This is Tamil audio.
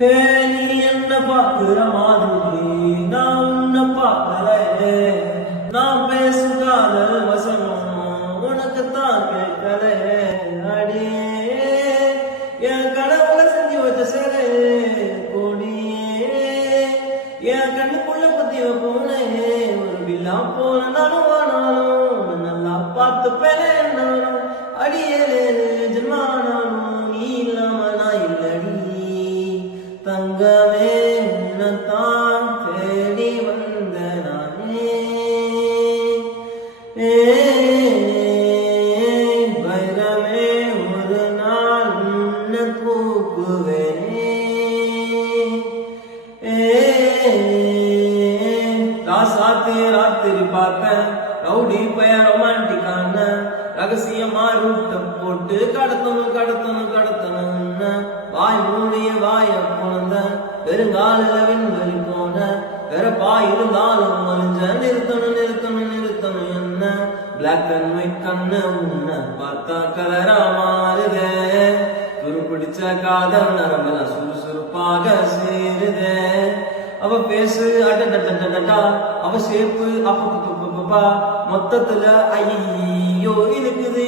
ஹே நீ என்ன பார்க்கிற மாதிரி நான் உன்னை பார்க்கல. நான் பேசும் காதல் வசனம் உனக்கு தான் கேட்கல. அடியே என் கடவுளை செஞ்சு வச்ச சிலை கொடியே என் கண்ணுக்குள்ள பத்தி போனே ஒரு வில்லா போன நானும் வானாலும் நல்லா பார்த்து பெறணும். அடியலே ஜென்மானாலும் நீ இல்லாம நான் இல்லடி. தங்கமே உன்னத்தான் தேடி வந்த நானே. வைரமே ஒரு நாள் உன்னை கூப்புவேனே. ராத்திரி பார்த்தேன் ரவுடி பய ரொமான்டிக்கான ரகசியமா ரூட்ட போட்டு கடத்தணும் வாய் மூடிய வாய போன பெருங்காலில விண்வெளி போன வெறப்பா இருந்தாலும் மறிஞ்ச நிறுத்தணும் என்ன பிளாக் அண்ட் ஒயிட் கண்ணு உன்ன பார்த்தா கலரா மாறுதே. துருப்பிடிச்ச காதல் நரம்பெல்லாம் சுறுசுறுப்பாக சேருதே. அவ பேசு அடடா அவ சேப்பு அப்பா மொத்தத்துல ஐயோ இருக்குது